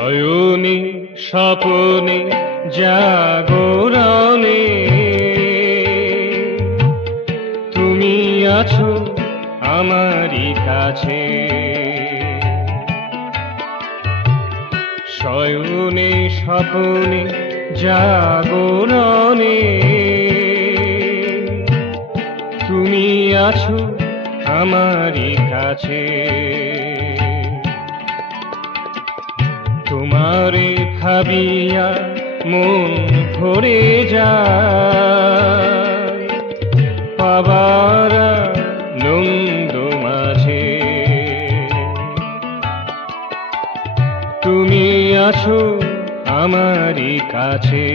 শয়নে স্বপনে জাগরণে তুমি আছো আমারই কাছে। শয়নে স্বপনে জাগরণে তুমি আছো আমারই কাছে। তোমারে ভাবিয়া মন ভরে যায় পাবার নন্দ মাঝে। তুমি আছো আমারই কাছে।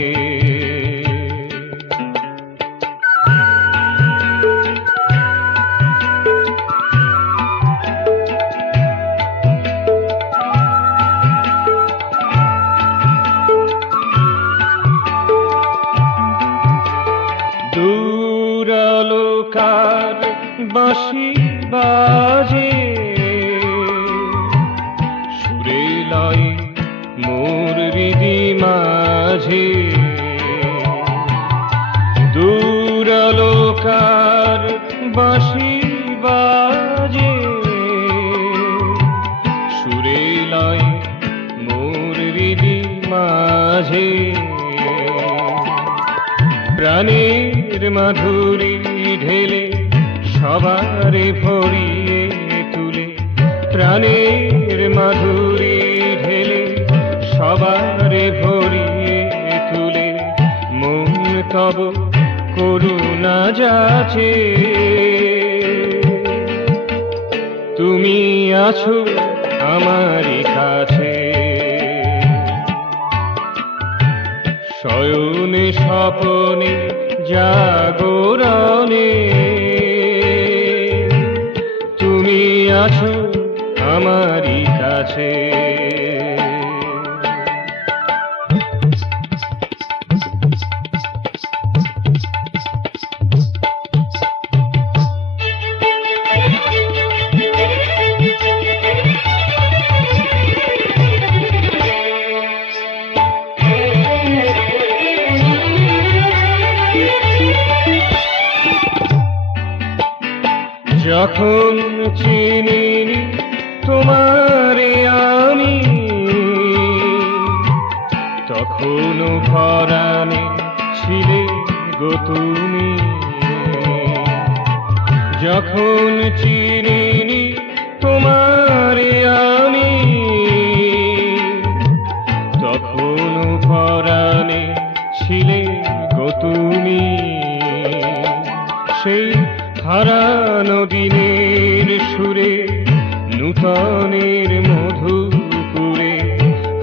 দূরালোকার বাঁশি বাজে সুরে লয়ে মোর হৃদি মাঝে। দূরালোকার বাঁশি বাজে সুরে লয়ে মোর হৃদি মাঝে। প্রাণের মাধুরী ঢেলে সবারে ভরিয়ে তুলে। প্রাণের মাধুরী ঢেলে সবারে ভরিয়ে তুলে। মন তব করুণা যাচে তুমি আছো আমারই কাছে। শয়নে স্বপনে জাগরণে তুমি আছো আমারই কাছে। যখন চিনিনি তোমারে আমি তখনও পরাণে ছিলে গো তুমি। যখন চিনিনি তোমারে আমি তখনও পরাণে ছিলে গো তুমি। সেই হারানো দিনের সুরে নূতনের মধুপুরে।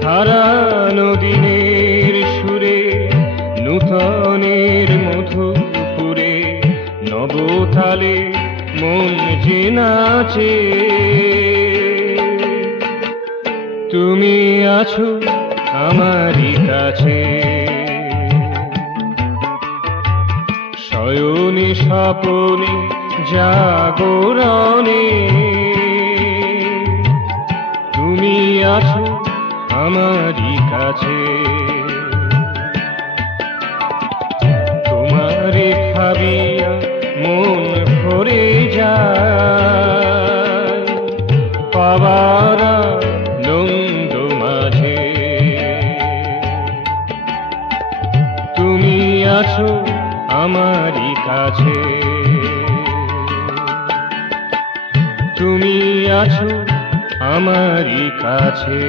হারানো দিনের সুরে নূতনের মধুপুরে। নবতালে মন যে নাচে তুমি আছো আমারই কাছে। শয়নে স্বপনে জাগরণে তুমি আছো আমারই কাছে। তোমারে ভাবিয়া মন ভরে যায় পাবার নন্দ মাঝে। তুমি আছো আমারই কাছে। তুমি আছো আমারই কাছে।